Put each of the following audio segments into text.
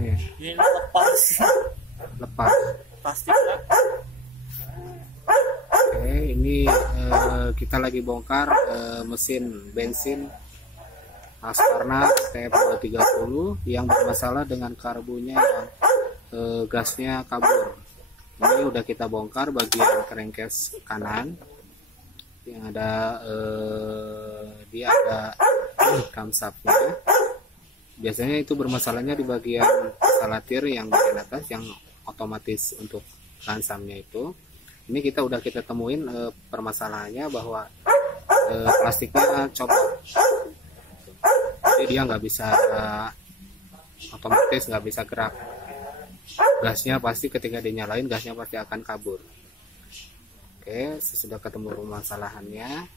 sekarang ya. Ini lepas. Lepas. Pasti lah. Oke, ini kita lagi bongkar mesin bensin Husqvarna TF230 yang bermasalah dengan karbunya yang gasnya kabur. Ini udah kita bongkar bagian crankcase kanan yang ada dia ada kamsapnya. Biasanya itu bermasalahnya di bagian salatir yang bagian atas yang otomatis untuk ransamnya itu. Ini kita temuin permasalahannya bahwa plastiknya copot, jadi dia nggak bisa otomatis nggak bisa gerak. Gasnya pasti ketika dinyalain gasnya pasti akan kabur. Oke, sudah ketemu permasalahannya.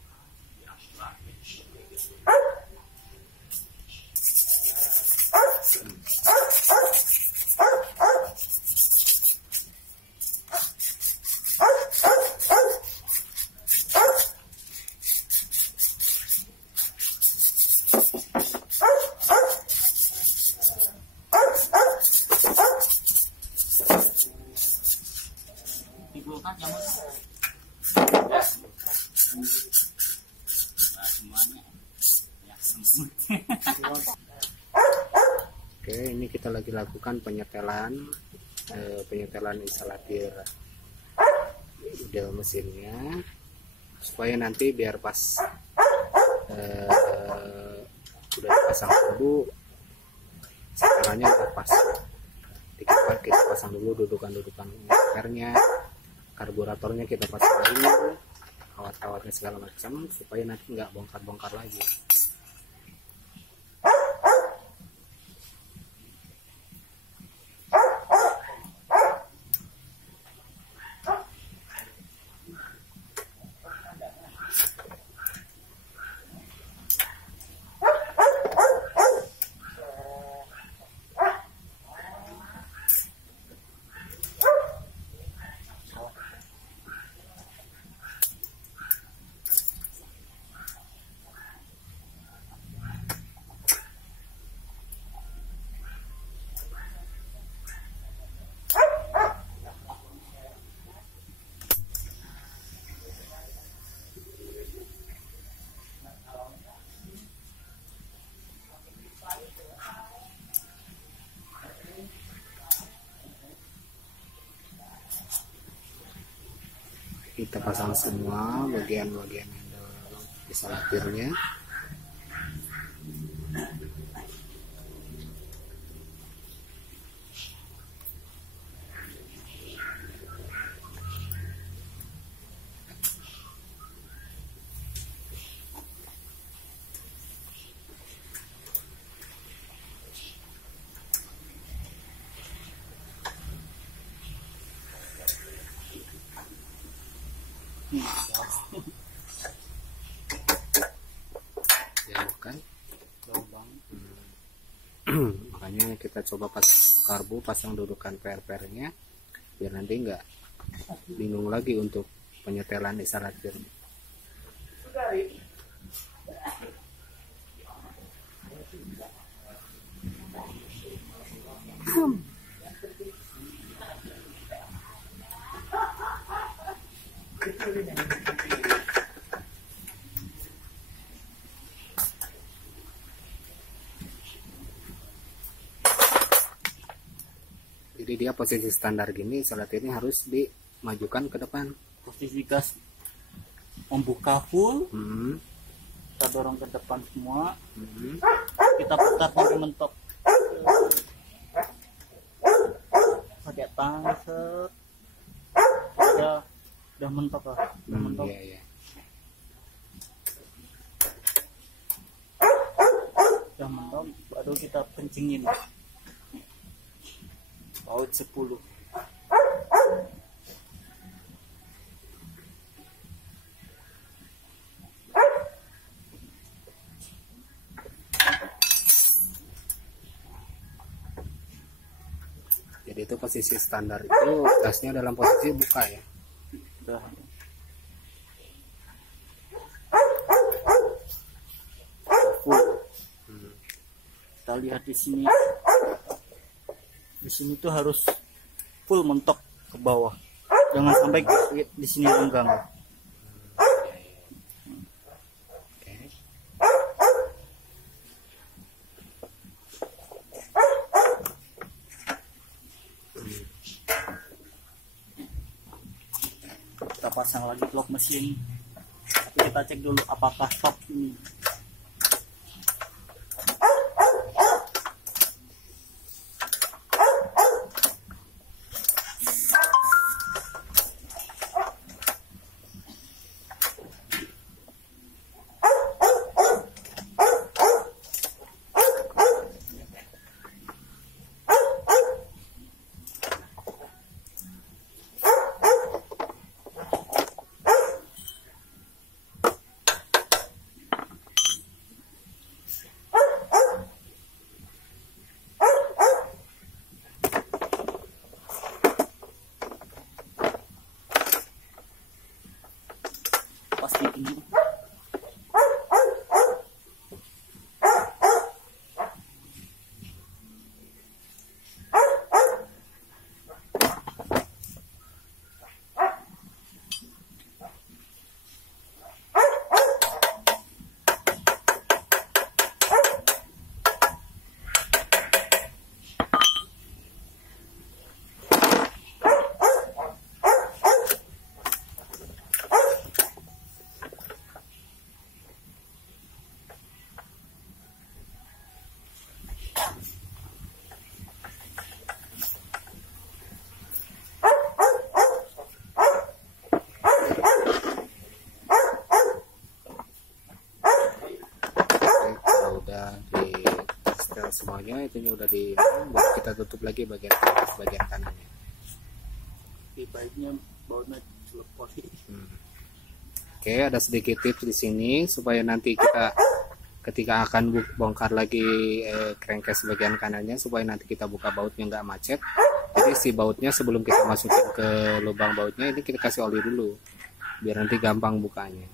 Dibongkar jamu. Nah, semuanya ya semut. Oke, ini kita lagi lakukan penyetelan instalatir model mesinnya supaya nanti biar pas udah dipasang dulu setelannya udah pas. Kita pasang dulu dudukan ampernya, karburatornya kita pasang dulu, kawat-kawatnya segala macam supaya nanti nggak bongkar-bongkar lagi. Kita pasang semua bagian-bagian yang bisa latirnya. Jauh kan? Makanya kita coba pasang karbu, pasang dudukan per-pernya biar nanti nggak bingung lagi untuk penyetelan instalatir. Jadi dia posisi standar gini, instalatirnya harus dimajukan ke depan. Posisi gas membuka full, Hmm. kita dorong ke depan semua, kita putar sampai mentok. Pakai tang, set. Udah mentok lah, udah mentok. Iya, iya. Udah mentok, baru kita kencingin. Baut 10. Jadi itu posisi standar itu gasnya dalam posisi buka ya. Udah. Full. Kita lihat di sini sini tuh harus full mentok ke bawah, jangan sampai di sini renggang. Kita pasang lagi blok mesin, kita cek dulu apakah top ini. Pasti ini. Semuanya itunya udah di kita tutup lagi bagian kanannya. Di baiknya bautnya lepas. Oke, ada sedikit tips di sini supaya nanti kita ketika akan bongkar lagi crankcase bagian kanannya, supaya nanti kita buka bautnya nggak macet. Jadi si bautnya sebelum kita masukin ke lubang bautnya ini kita kasih oli dulu biar nanti gampang bukanya.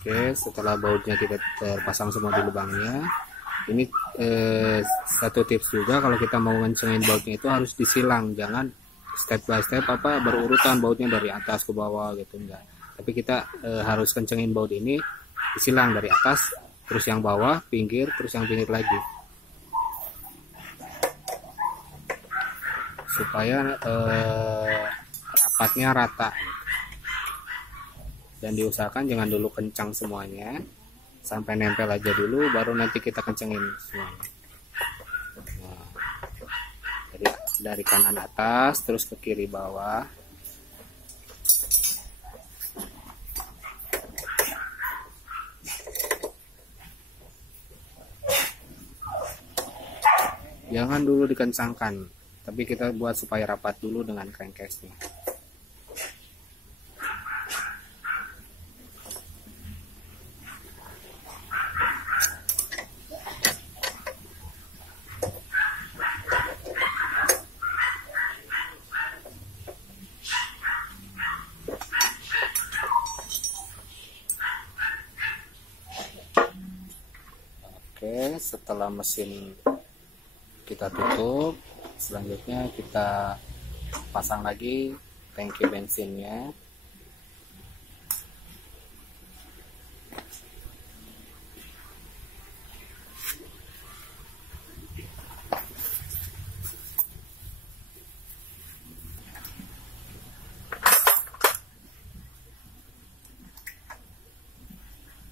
Oke, setelah bautnya kita terpasang semua di lubangnya, ini satu tips juga, kalau kita mau ngencengin bautnya itu harus disilang, jangan step by step berurutan bautnya dari atas ke bawah gitu, enggak. Tapi kita harus kencengin baut ini disilang dari atas, terus yang bawah, pinggir, terus yang pinggir lagi, supaya rapatnya rata. Dan diusahakan jangan dulu kencang semuanya, sampai nempel aja dulu, baru nanti kita kencengin semuanya. Nah, dari kanan atas terus ke kiri bawah. Jangan dulu dikencangkan, tapi kita buat supaya rapat dulu dengan crankcase-nya. Oke, setelah mesin kita tutup, selanjutnya kita pasang lagi tangki bensinnya.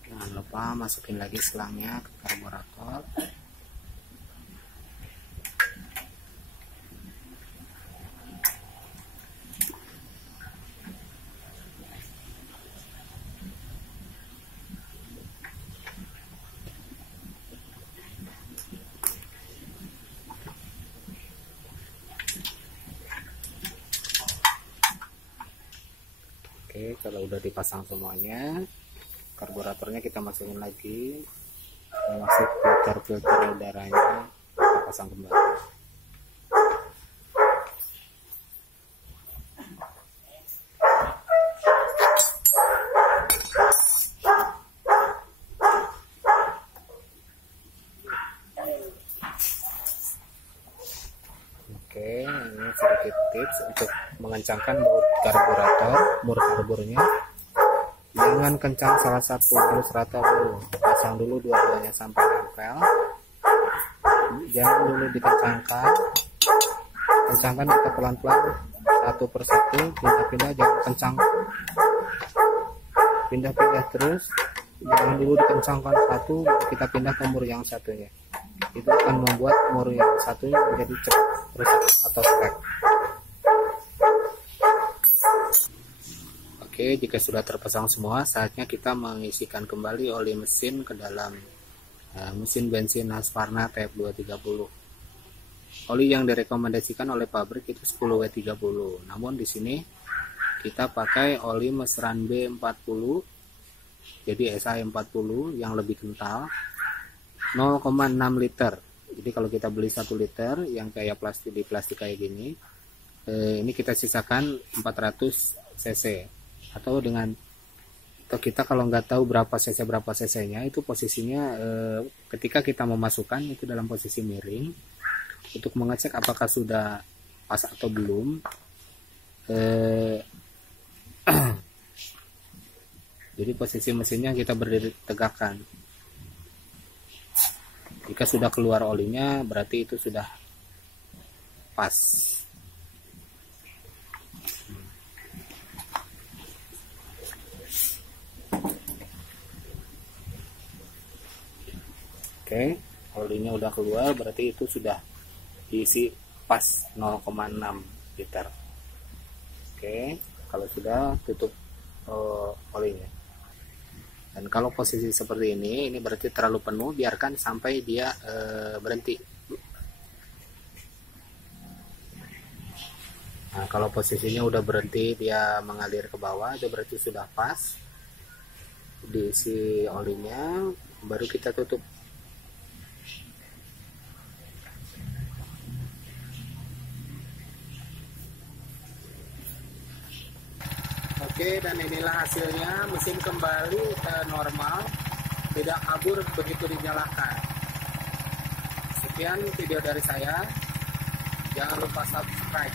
Jangan lupa masukin lagi selangnya ke karburator. Oke, kalau udah dipasang semuanya, karburatornya kita masukin lagi, masuk filter udaranya kita pasang kembali. Oke, ini sedikit tips untuk mengencangkan baut karburator, mur karburnya. Jangan kencang salah satu, harus rata dulu. Pasang dulu dua-duanya sampai nempel. Jangan dulu dikencangkan. Kencangkan kita pelan-pelan satu persatu, pindah-pindah, jangan kencang. Pindah-pindah terus. Jangan dulu dikencangkan satu, kita pindah ke mur yang satunya. Itu akan membuat mur yang satunya menjadi cepat rusak atau crack. Oke, jika sudah terpasang semua, saatnya kita mengisikan kembali oli mesin ke dalam mesin bensin Husqvarna TF230. Oli yang direkomendasikan oleh pabrik itu 10W30. Namun di sini kita pakai oli Mesran B40, jadi SI40 yang lebih kental, 0,6 liter. Jadi kalau kita beli 1 liter yang kayak plastik di plastik kayak gini, ini kita sisakan 400 cc. Atau kita kalau nggak tahu berapa cc nya, itu posisinya ketika kita memasukkan itu dalam posisi miring untuk mengecek apakah sudah pas atau belum. Jadi posisi mesinnya kita berdiri tegakkan. Jika sudah keluar olinya, berarti itu sudah pas. Oke, olinya udah keluar, berarti itu sudah diisi pas 0,6 liter. Oke, kalau sudah, tutup olinya. Dan kalau posisi seperti ini berarti terlalu penuh, biarkan sampai dia berhenti. Nah, kalau posisinya udah berhenti, dia mengalir ke bawah, itu berarti sudah pas diisi olinya, baru kita tutup. Oke, dan inilah hasilnya, mesin kembali normal, tidak kabur begitu dinyalakan. Sekian video dari saya, jangan lupa subscribe.